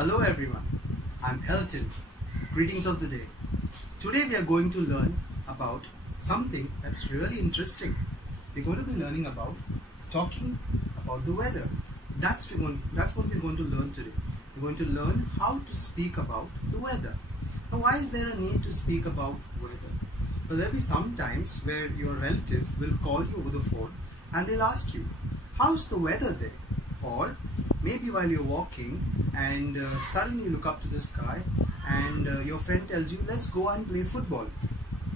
Hello everyone, I'm Elton. Greetings of the day. Today we are going to learn about something that's really interesting. We're going to be learning about talking about the weather. That's what we're going to learn today. We're going to learn how to speak about the weather. Now why is there a need to speak about weather? Well, there'll be some times where your relative will call you over the phone and they'll ask you, how's the weather there? Or maybe while you're walking and suddenly you look up to the sky and your friend tells you, let's go and play football.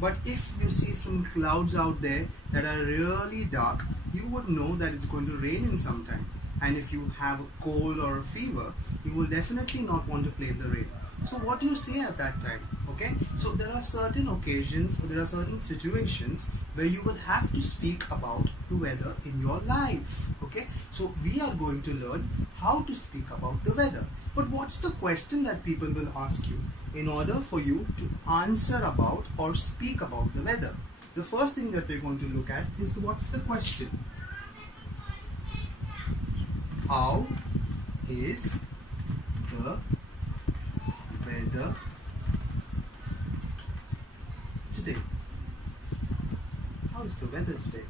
But if you see some clouds out there that are really dark, you would know that it's going to rain in some time. And if you have a cold or a fever, you will definitely not want to play in the rain. So what do you say at that time? Okay, so there are certain occasions, or there are certain situations where you will have to speak about the weather in your life. Okay, so we are going to learn how to speak about the weather. But what's the question that people will ask you in order for you to answer about or speak about the weather? The first thing that we're going to look at is what's the question? How is the weather today? How is the weather today?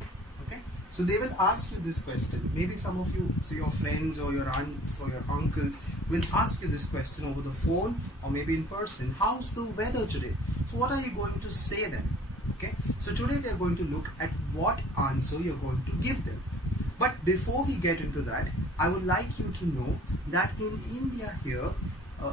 Okay, so they will ask you this question. Maybe some of you, so your friends or your aunts or your uncles will ask you this question over the phone or maybe in person. How's the weather today? So what are you going to say then? Okay, so today they are going to look at what answer you're going to give them. But before we get into that, I would like you to know that in India here,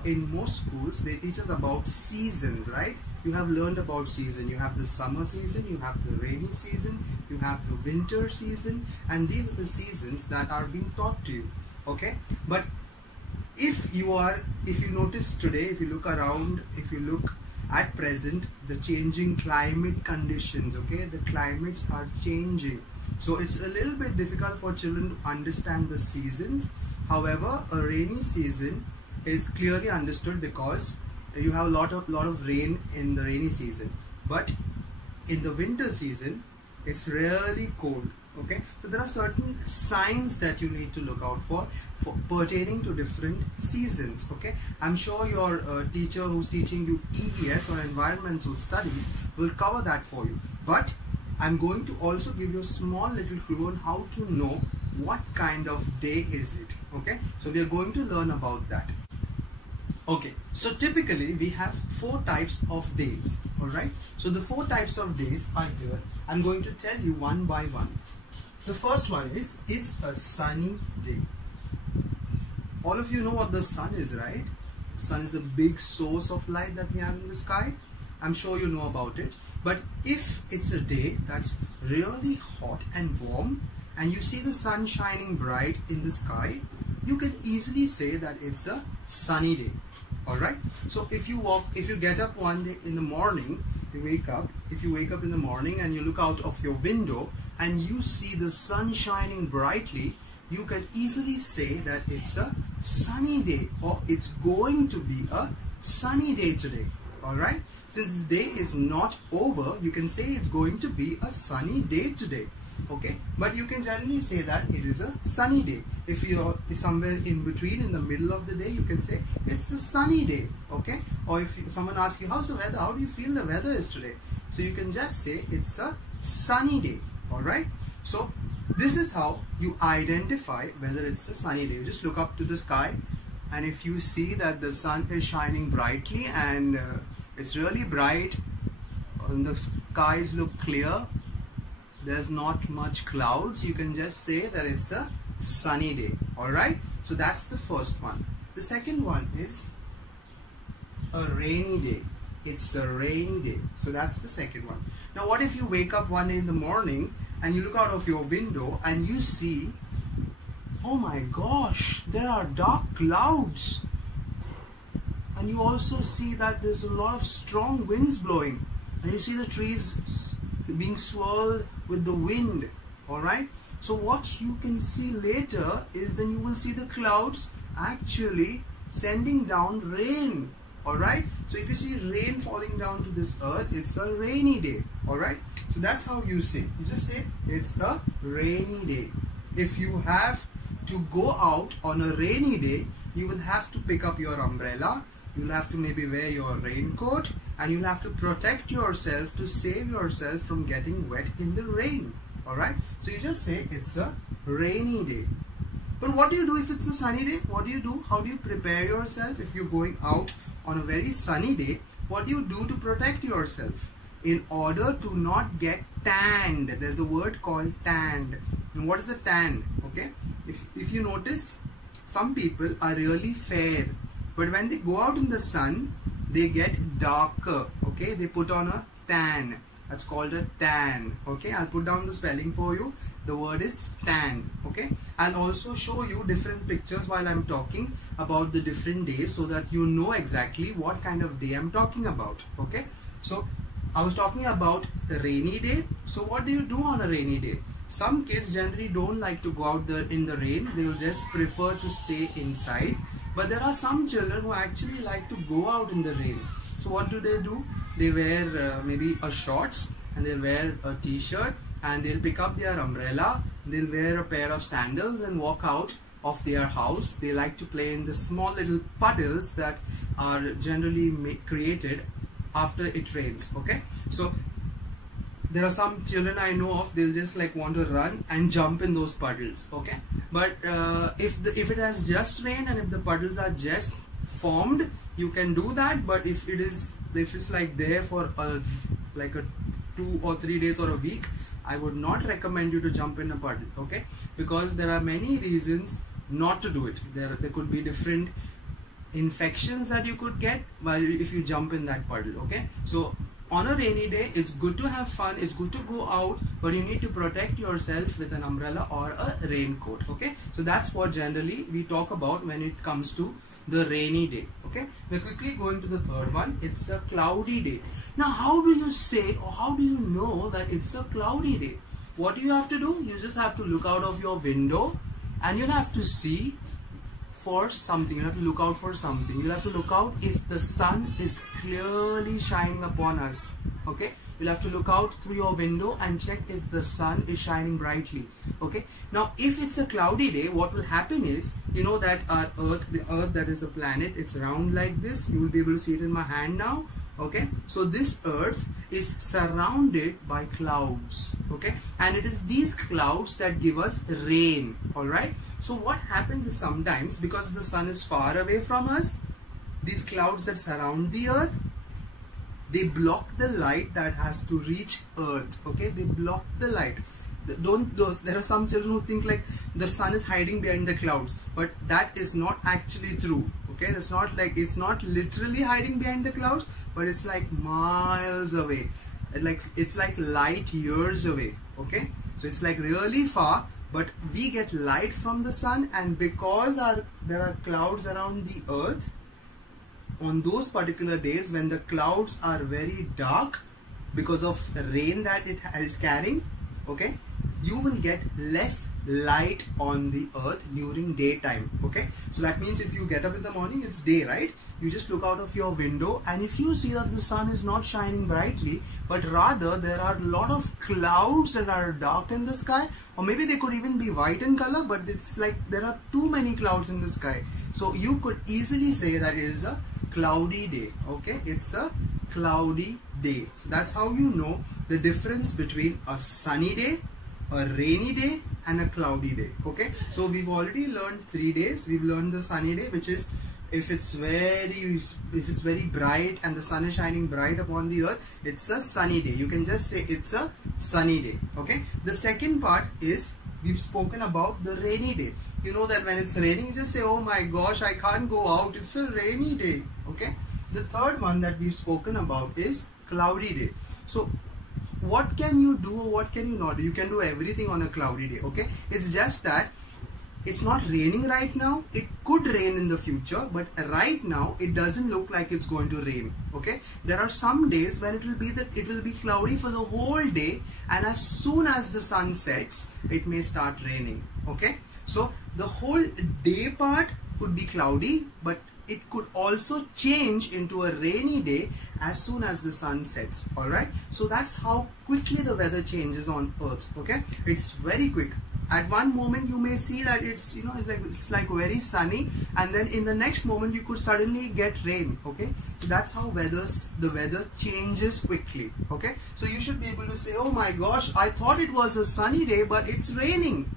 in most schools, they teach us about seasons, right? You have learned about season. You have the summer season, you have the rainy season, you have the winter season, and these are the seasons that are being taught to you, okay? But if you notice today, if you look around, if you look at present, the changing climate conditions, okay? The climates are changing. So it's a little bit difficult for children to understand the seasons. However, a rainy season is clearly understood because you have a lot of rain in the rainy season. But in the winter season, it's really cold. Okay, so there are certain signs that you need to look out for pertaining to different seasons. Okay, I'm sure your teacher who's teaching you EVS or environmental studies will cover that for you. But I'm going to also give you a small little clue on how to know what kind of day is it. Okay, so we are going to learn about that. Okay, so typically we have 4 types of days. Alright, so the 4 types of days are here. I'm going to tell you one by one. The first one is, it's a sunny day. All of you know what the sun is, right? Sun is a big source of light that we have in the sky. I'm sure you know about it. But if it's a day that's really hot and warm and you see the sun shining bright in the sky, you can easily say that it's a sunny day. Alright, so if you get up one day in the morning, if you wake up in the morning and you look out of your window and you see the sun shining brightly, you can easily say that it's a sunny day, or it's going to be a sunny day today. Alright, since the day is not over, you can say it's going to be a sunny day today. Okay, but you can generally say that it is a sunny day. If you're somewhere in between, in the middle of the day, you can say it's a sunny day. Okay, or if someone asks you, how's the weather, how do you feel the weather is today, so you can just say it's a sunny day. Alright, so this is how you identify whether it's a sunny day. You just look up to the sky, and if you see that the sun is shining brightly and it's really bright and the skies look clear, there's not much clouds, you can just say that it's a sunny day. Alright, so that's the first one. The second one is a rainy day. It's a rainy day. So that's the second one. Now what if you wake up one day in the morning and you look out of your window and you see, oh my gosh, there are dark clouds, and you also see that there's a lot of strong winds blowing, and you see the trees being swirled with the wind. Alright, so what you can see later is, then you will see the clouds actually sending down rain. Alright, so if you see rain falling down to this earth, it's a rainy day. Alright, so that's how you say. You just say it's a rainy day. If you have to go out on a rainy day, you will have to pick up your umbrella, you'll have to maybe wear your raincoat, and you'll have to protect yourself to save yourself from getting wet in the rain. Alright, so you just say it's a rainy day. But what do you do if it's a sunny day? What do you do? How do you prepare yourself if you're going out on a very sunny day? What do you do to protect yourself in order to not get tanned? There's a word called tanned. And what is a tan? Okay, if you notice, some people are really fair, but when they go out in the sun, they get darker. Okay, they put on a tan. That's called a tan. Okay, I'll put down the spelling for you. The word is tan. Okay, I'll also show you different pictures while I'm talking about the different days so that you know exactly what kind of day I'm talking about. Okay, so I was talking about the rainy day. So what do you do on a rainy day? Some kids generally don't like to go out there in the rain. They will just prefer to stay inside. But there are some children who actually like to go out in the rain. So what do? They wear maybe a shorts, and they'll wear a t-shirt, and they'll pick up their umbrella, they'll wear a pair of sandals and walk out of their house. They like to play in the small little puddles that are generally created after it rains. Okay, so there are some children I know of, they'll just like want to run and jump in those puddles. Okay, but if it has just rained and if the puddles are just formed, you can do that. But if it's like there for like a 2 or 3 days or a week, I would not recommend you to jump in a puddle. Okay, because there are many reasons not to do it. There could be different infections that you could get if you jump in that puddle. Okay, so on a rainy day, it's good to have fun, it's good to go out, but you need to protect yourself with an umbrella or a raincoat. Okay, so that's what generally we talk about when it comes to the rainy day. Okay, we're quickly going to the third one. It's a cloudy day. Now, how do you say, or how do you know that it's a cloudy day? What do you have to do? You just have to look out of your window and you'll have to see for something. You have to look out for something. You'll have to look out if the sun is clearly shining upon us. Okay, you'll have to look out through your window and check if the sun is shining brightly. Okay, now if it's a cloudy day, what will happen is, you know that our earth, the earth that is a planet, it's round like this. You will be able to see it in my hand now. Okay, so this earth is surrounded by clouds. Okay, and it is these clouds that give us rain. All right, so what happens is sometimes, because the sun is far away from us, these clouds that surround the earth, they block the light that has to reach earth. Okay, they block the light. There are some children who think like the sun is hiding behind the clouds, but that is not actually true. Okay, that's not like, it's not literally hiding behind the clouds, but it's like miles away. It's like light years away. Okay, so it's like really far, but we get light from the sun, and because there are clouds around the earth, on those particular days when the clouds are very dark because of the rain that it is carrying, okay, you will get less light on the earth during daytime. Okay, so that means if you get up in the morning, it's day, right? You just look out of your window, and if you see that the sun is not shining brightly, but rather there are a lot of clouds that are dark in the sky, or maybe they could even be white in color, but it's like there are too many clouds in the sky, so you could easily say that it is a cloudy day. Okay, it's a cloudy day. So that's how you know the difference between a sunny day, a rainy day, and a cloudy day. Okay, so we've already learned 3 days. We've learned the sunny day, which is if it's very bright and the sun is shining bright upon the earth, it's a sunny day. You can just say it's a sunny day. Okay, the second part is, we've spoken about the rainy day. You know that when it's raining, you just say, oh my gosh, I can't go out, it's a rainy day. Okay, the third one that we've spoken about is cloudy day. So what can you do or what can you not do? You can do everything on a cloudy day. Okay, it's just that it's not raining right now. It could rain in the future, but right now it doesn't look like it's going to rain. Okay, there are some days when it will be cloudy for the whole day, and as soon as the sun sets, it may start raining. Okay, so the whole day part could be cloudy, but it could also change into a rainy day as soon as the sun sets. Alright, so that's how quickly the weather changes on earth. Okay, it's very quick. at one moment you may see that it's, you know, it's like very sunny, and then in the next moment you could suddenly get rain. Okay, so that's how the weather changes quickly. Okay, so you should be able to say, oh my gosh, I thought it was a sunny day but it's raining.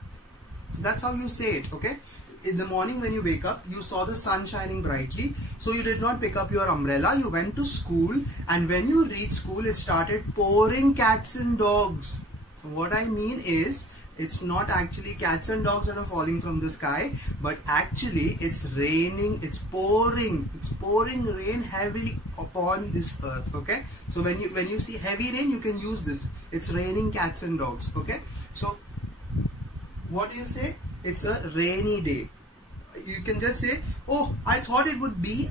So that's how you say it. Okay, in the morning when you wake up, you saw the sun shining brightly, so you did not pick up your umbrella, you went to school, and when you reached school it started pouring cats and dogs. So what I mean is, it's not actually cats and dogs that are falling from the sky, but actually it's raining, it's pouring rain heavily upon this earth. Okay, so when you see heavy rain, you can use this, it's raining cats and dogs. Okay, so what do you say? It's a rainy day. You can just say, oh, I thought it would be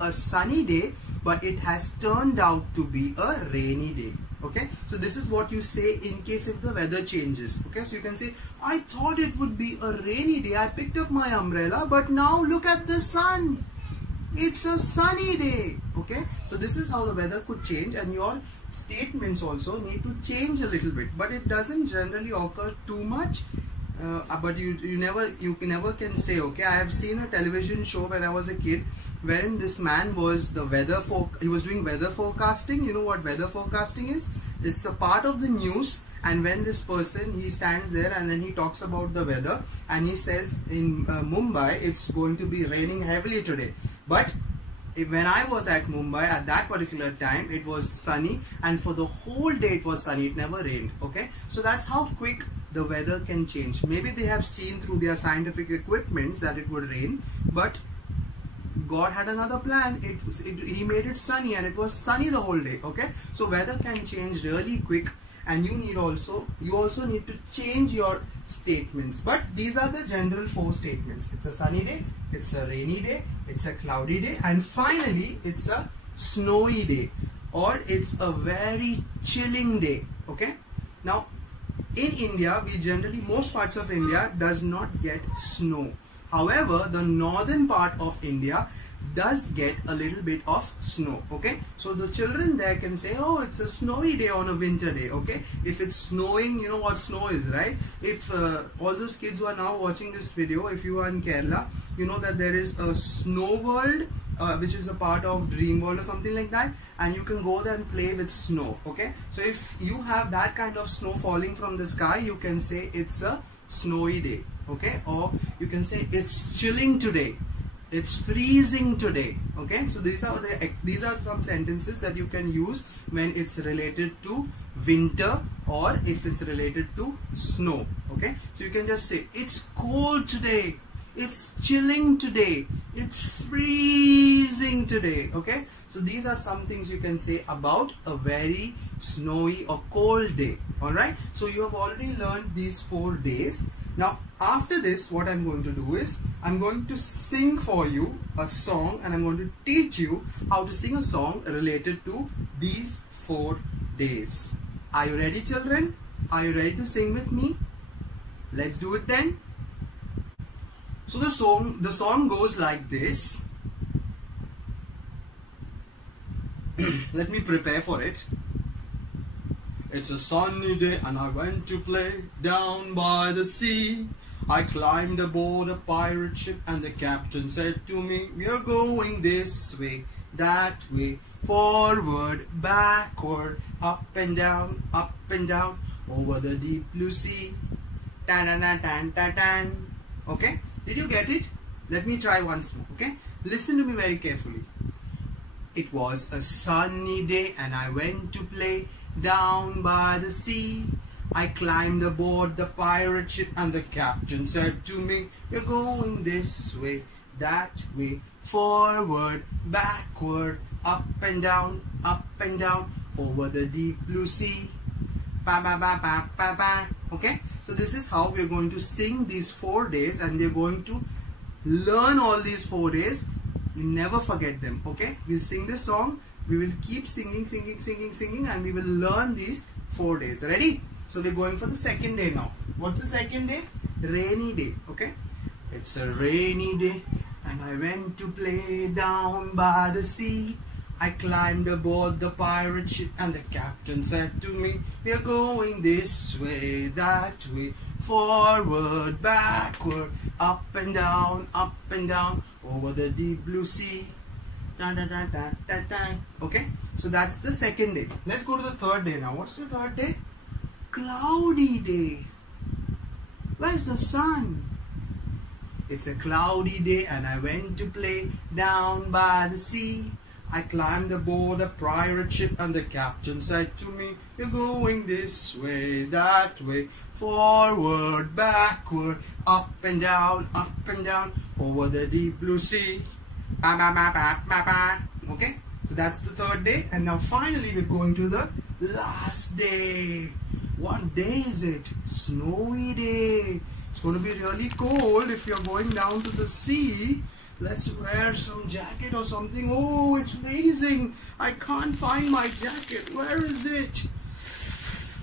a sunny day, but it has turned out to be a rainy day. Okay, so this is what you say in case if the weather changes. Okay, so you can say, I thought it would be a rainy day, I picked up my umbrella, but now look at the sun, it's a sunny day. Okay, so this is how the weather could change, and your statements also need to change a little bit, but it doesn't generally occur too much. But you never can say. Okay, I have seen a television show when I was a kid, wherein this man was he was doing weather forecasting. You know what weather forecasting is? It's a part of the news, and when this person, he stands there and then he talks about the weather, and he says in Mumbai it's going to be raining heavily today, but when I was at Mumbai at that particular time, it was sunny, and for the whole day it was sunny, it never rained. Okay, so that's how quick the weather can change. Maybe they have seen through their scientific equipments that it would rain, but God had another plan. He made it sunny, and it was sunny the whole day. Okay, so weather can change really quick, and you also need to change your statements. But these are the general 4 statements. It's a sunny day, it's a rainy day, it's a cloudy day, and finally it's a snowy day, or it's a very chilling day. Okay, now in India, most parts of India does not get snow. However, the northern part of India does get a little bit of snow. Okay, so the children there can say, oh, it's a snowy day on a winter day. Okay, if it's snowing, you know what snow is, right? If all those kids who are now watching this video, if you are in Kerala, you know that there is a snow world, which is a part of Dream World or something like that, and you can go there and play with snow. Okay, so if you have that kind of snow falling from the sky, you can say it's a snowy day. Okay, or you can say it's chilling today, it's freezing today. Okay, so these are some sentences that you can use when it's related to winter, or if it's related to snow. Okay, so you can just say it's cold today, it's chilling today, it's freezing today. Okay, so these are some things you can say about a very snowy or cold day. Alright, so you have already learned these 4 days. Now after this, what I'm going to do is, I'm going to sing for you a song, and I'm going to teach you how to sing a song related to these 4 days. Are you ready, children? Are you ready to sing with me? Let's do it then. So the song goes like this. Let me prepare for it. It's a sunny day and I went to play down by the sea. I climbed aboard a pirate ship and the captain said to me, we are going this way, that way, forward, backward, up and down, over the deep blue sea. Tan-tan-tan-tan-tan. Okay, did you get it? Let me try once more. Okay, listen to me very carefully. It was a sunny day and I went to play down by the sea. I climbed aboard the pirate ship and the captain said to me, you're going this way, that way, forward, backward, up and down, over the deep blue sea. Pa pa pa pa pa pa. Okay, so this is how we're going to sing these 4 days, and we're going to learn all these 4 days. We never forget them. Okay, we'll sing this song, we will keep singing, and we will learn these 4 days. Ready? So we're going for the second day now. What's the second day? Rainy day. Okay, it's a rainy day and I went to play down by the sea. I climbed aboard the pirate ship and the captain said to me, we are going this way, that way, forward, backward, up and down, over the deep blue sea. Da, da, da, da, da, da. Okay, so that's the second day. Let's go to the third day now. What's the third day? Cloudy day. Where's the sun? It's a cloudy day and I went to play down by the sea. I climbed aboard a pirate ship and the captain said to me, you're going this way, that way, forward, backward, up and down, over the deep blue sea. Ba, ba, ba, ba, ba, ba. Okay, so that's the third day. And now finally we're going to the last day. What day is it? Snowy day. It's going to be really cold if you're going down to the sea. Let's wear some jacket or something. Oh, it's freezing. I can't find my jacket. Where is it?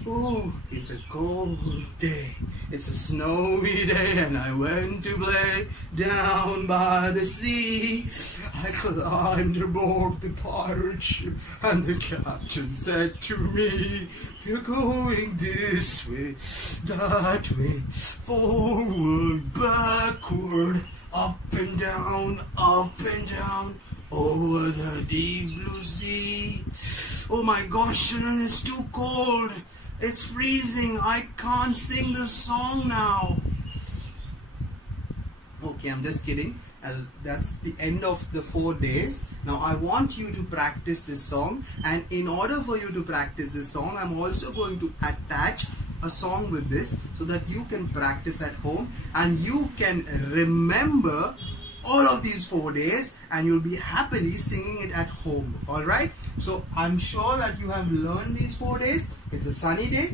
Oh, it's a cold day. It's a snowy day and I went to play down by the sea. I climbed aboard the pirate ship and the captain said to me, you're going this way, that way, forward, backward, up and down, over the deep blue sea. Oh my gosh, children, it's too cold. It's freezing. I can't sing the song now. Okay, I'm just kidding. That's the end of the 4 days. Now I want you to practice this song, and in order for you to practice this song, I'm also going to attach a song with this so that you can practice at home and you can remember all of these 4 days and you'll be happily singing it at home. Alright, so I'm sure that you have learned these 4 days. It's a sunny day,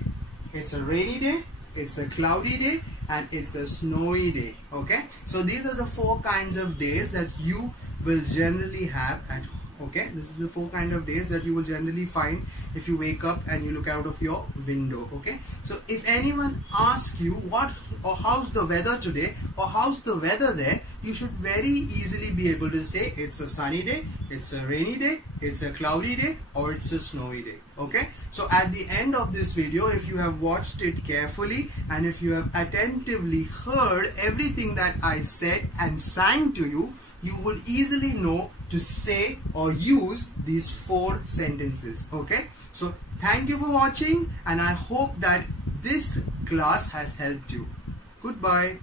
it's a rainy day, it's a cloudy day, and it's a snowy day. Okay, so these are the 4 kinds of days that you will generally have at home. Okay, this is the 4 kind of days that you will generally find if you wake up and you look out of your window. Okay, so if anyone asks you what or how's the weather today or how's the weather there, you should very easily be able to say it's a sunny day, it's a rainy day, it's a cloudy day, or it's a snowy day. Okay, so at the end of this video, if you have watched it carefully and if you have attentively heard everything that I said and sang to you, you would easily know to say or use these 4 sentences. Okay, so thank you for watching and I hope that this class has helped you. Goodbye.